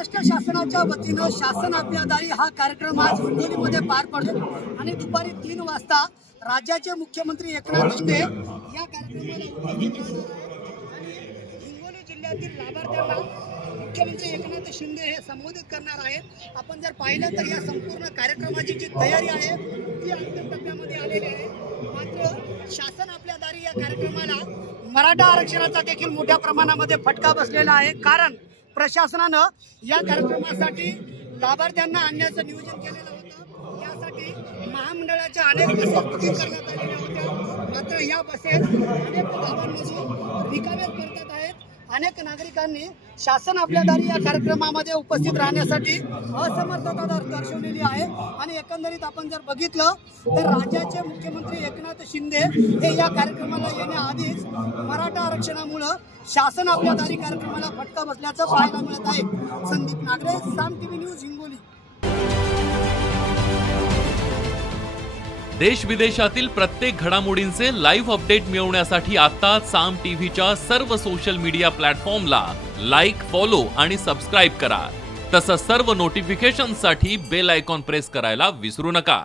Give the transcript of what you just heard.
महाराष्ट्र शासनाच्या वतीनं शासन आपल्या दारी हा कार्यक्रम आज हिंगोलीमध्ये पार पडतो आणि दुपारी 3 वाजता राज्याचे मुख्यमंत्री एकनाथ शिंदे या कार्यक्रमाला उपस्थित राहणार आहेत आणि हिंगोली जिल्ह्यातील लाभार्थ्यांना मुख्यमंत्री एकनाथ शिंदे हे संबोधित करणार आहेत। आपण जर पाहिलं तर या संपूर्ण कार्यक्रमाची जी तयारी आहे ती अंतिम टप्प्यामध्ये आलेली आहे। मात्र शासन आपल्या दारी या कार्यक्रमाला मराठा आरक्षणाचा देखील मोठ्या प्रमाणामध्ये फटका बसलेला आहे, कारण प्रशासनानं या कार्यक्रमासाठी लाभार्थ्यांना आणण्याचं नियोजन केलेलं होतं। यासाठी महामंडळाच्या अनेक बसेस बुकिंग करण्यात आलेल्या होत्या, मात्र या बसेस अनेक गावांमधून रिकाम्या पडतात आहेत। अनेक नागरिकांनी शासन आपल्या दारी या कार्यक्रमामध्ये उपस्थित राहण्यासाठी असमर्थता दर्शवलेली आहे आणि एकंदरीत आपण जर बघितलं तर राज्याचे मुख्यमंत्री एकनाथ शिंदे हे या कार्यक्रमाला येण्याआधीच मराठा आरक्षणामुळे शासन आपल्या दारी कार्यक्रमाला फटका बसल्याचं पाहायला मिळत आहे। संदीप नागरे, साम टीव्ही न्यूज, हिंगोली। देश विदेशातील प्रत्येक घडामोडींचे लाईव्ह अपडेट मिळवण्यासाठी आता साम टीव्हीच्या सर्व सोशल मीडिया प्लॅटफॉर्मला लाईक, फॉलो आणि सबस्क्राईब करा। तसंच सर्व नोटिफिकेशनसाठी बेल आयकॉन प्रेस करायला विसरू नका।